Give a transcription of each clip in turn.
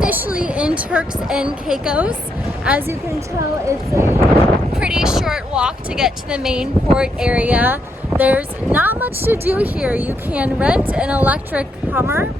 officially in Turks and Caicos. As you can tell, it's a pretty short walk to get to the main port area. There's not much to do here. You can rent an electric Hummer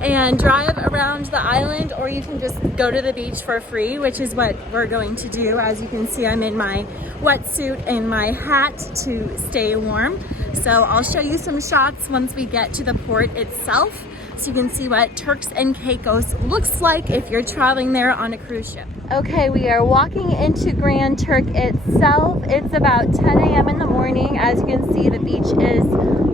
and drive around the island, or you can just go to the beach for free, which is what we're going to do. As you can see, I'm in my wetsuit and my hat to stay warm. So I'll show you some shots once we get to the port itself, so you can see what Turks and Caicos looks like if you're traveling there on a cruise ship. Okay, we are walking into Grand Turk itself. It's about 10 a.m. in the morning. As you can see, the beach is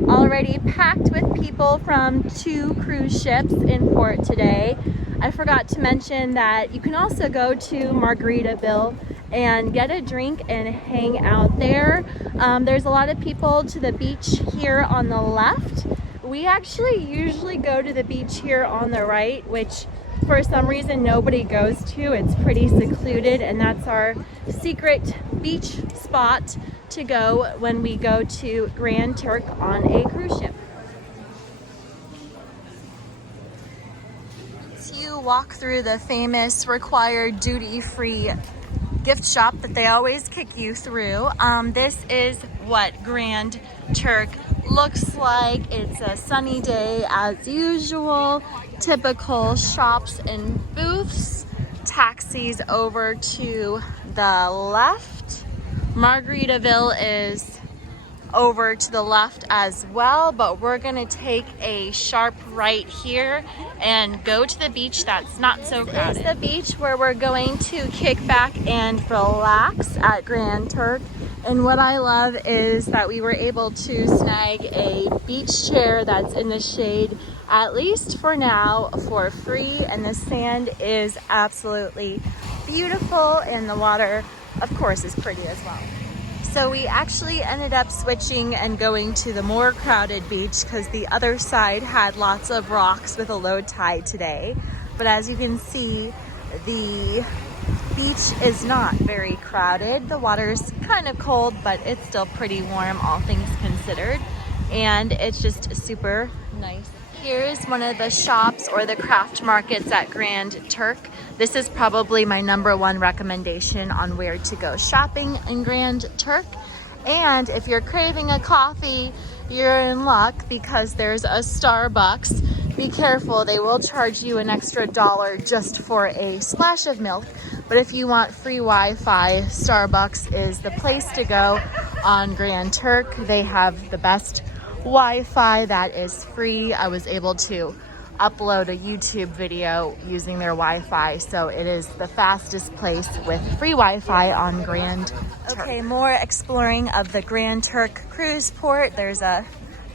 already packed with people from 2 cruise ships in port today. I forgot to mention that you can also go to Margaritaville and get a drink and hang out there. There's a lot of people to the beach here on the left. We actually usually go to the beach here on the right, which for some reason nobody goes to. It's pretty secluded, and that's our secret beach spot to go when we go to Grand Turk on a cruise ship. Once you walk through the famous required duty-free gift shop that they always kick you through, this is what Grand Turk looks like. It's a sunny day as usual. Typical shops and booths. Taxis over to the left. Margaritaville is over to the left as well, but we're gonna take a sharp right here and go to the beach that's not so crowded. It's the beach where we're going to kick back and relax at Grand Turk. And what I love is that we were able to snag a beach chair that's in the shade, at least for now, for free. And the sand is absolutely beautiful, and the water, of course, is pretty as well. So we actually ended up switching and going to the more crowded beach because the other side had lots of rocks with a low tide today. But as you can see, the beach is not very crowded. The water's kind of cold, but it's still pretty warm, all things considered. And it's just super nice. Here's one of the shops or the craft markets at Grand Turk. This is probably my #1 recommendation on where to go shopping in Grand Turk. And if you're craving a coffee, you're in luck because there's a Starbucks. Be careful, they will charge you an extra $1 just for a splash of milk. But if you want free Wi-Fi, Starbucks is the place to go on Grand Turk. They have the best Wi-Fi that is free. I was able to upload a YouTube video using their Wi-Fi, so it is the fastest place with free Wi-Fi on Grand Turk. Okay, more exploring of the Grand Turk cruise port. There's a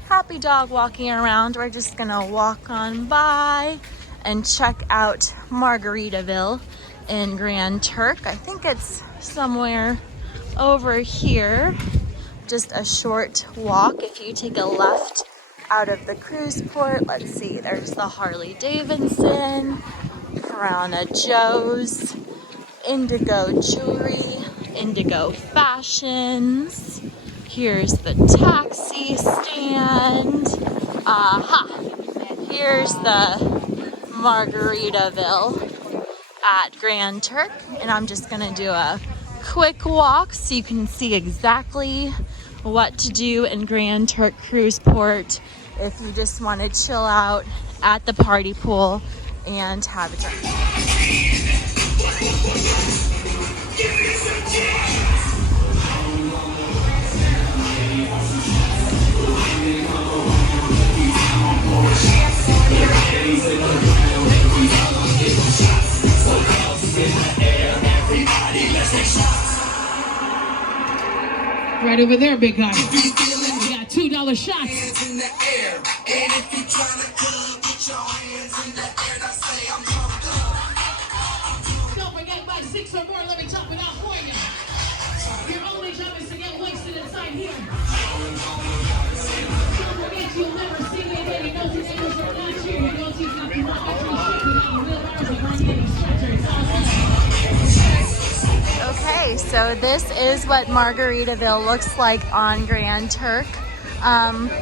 happy dog walking around. We're just gonna walk on by and check out Margaritaville in Grand Turk. I think it's somewhere over here. Just a short walk if you take a left out of the cruise port. Let's see, there's the Harley Davidson, Piranha Joe's, Indigo Jewelry, Indigo Fashions. Here's the taxi stand. Aha! Here's the Margaritaville at Grand Turk, and I'm just gonna do a quick walk so you can see exactly what to do in Grand Turk Cruise Port if you just want to chill out at the party pool and have a drink. Right over there, big guy. We got $2 shots. Don't forget, by 6 or more, let me top it out for you. Your only job is to get wasted inside here. Don't forget, you'll never see me again. You know these niggas are not here. You know these not people actually shit without real bars or bringing any stretchers. Okay, so this is what Margaritaville looks like on Grand Turk.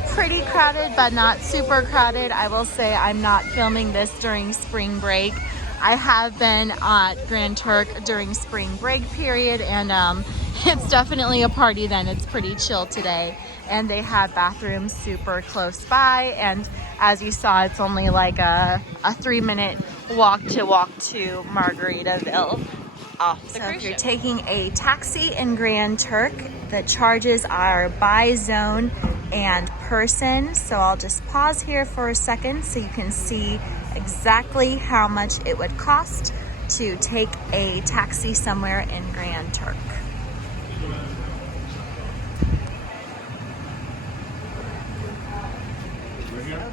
Pretty crowded, but not super crowded. I will say I'm not filming this during spring break. I have been at Grand Turk during spring break period, and it's definitely a party then. It's pretty chill today. And they have bathrooms super close by, and as you saw, it's only like a 3-minute walk to Margaritaville. So if you're taking a taxi in Grand Turk, the charges are by zone and person. So I'll just pause here for a second so you can see exactly how much it would cost to take a taxi somewhere in Grand Turk.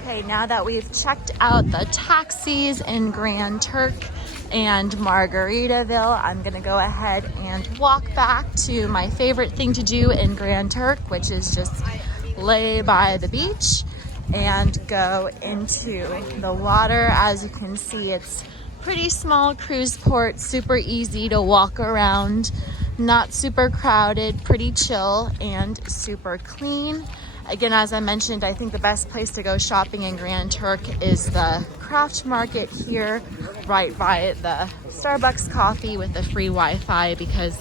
Okay, now that we've checked out the taxis in Grand Turk and Margaritaville, I'm gonna go ahead and walk back to my favorite thing to do in Grand Turk, which is just lay by the beach and go into the water. As you can see, it's pretty small cruise port, super easy to walk around, not super crowded, pretty chill, and super clean. Again, as I mentioned, I think the best place to go shopping in Grand Turk is the craft market here, right by the Starbucks coffee with the free Wi-Fi, because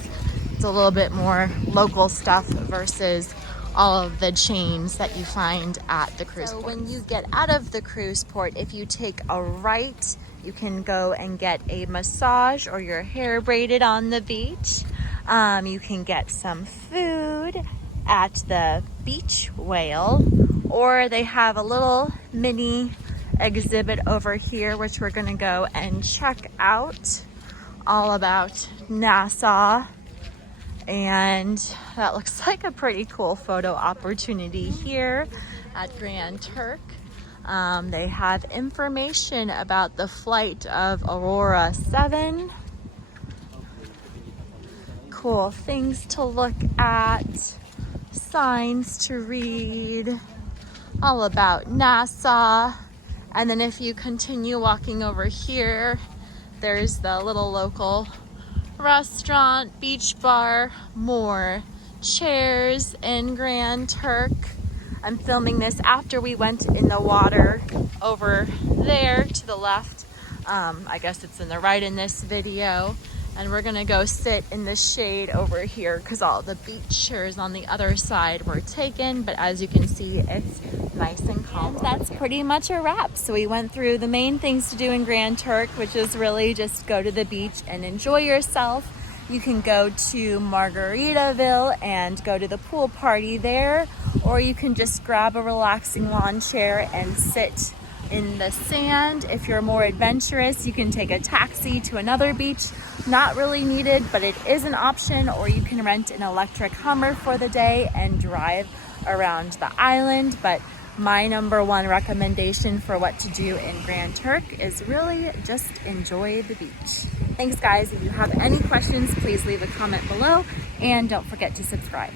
it's a little bit more local stuff versus all of the chains that you find at the cruise port. When you get out of the cruise port, if you take a right, you can go and get a massage or your hair braided on the beach. You can get some food at the beach whale, or they have a little mini exhibit over here which we're gonna go and check out, all about Nassau, and that looks like a pretty cool photo opportunity here at Grand Turk. They have information about the flight of Aurora 7. Cool things to look at, signs to read, all about Nassau. And then if you continue walking over here, there's the little local restaurant, beach bar, more chairs in Grand Turk. I'm filming this after we went in the water over there to the left. I guess it's in the right in this video. And we're gonna go sit in the shade over here because all the beach chairs on the other side were taken. But as you can see, it's nice and calm. And that's pretty much a wrap. So we went through the main things to do in Grand Turk, which is really just go to the beach and enjoy yourself. You can go to Margaritaville and go to the pool party there, or you can just grab a relaxing lawn chair and sit in the sand. If you're more adventurous, you can take a taxi to another beach. Not really needed, but it is an option, or you can rent an electric Hummer for the day and drive around the island. But my #1 recommendation for what to do in Grand Turk is really just enjoy the beach. Thanks guys. If you have any questions, please leave a comment below and don't forget to subscribe.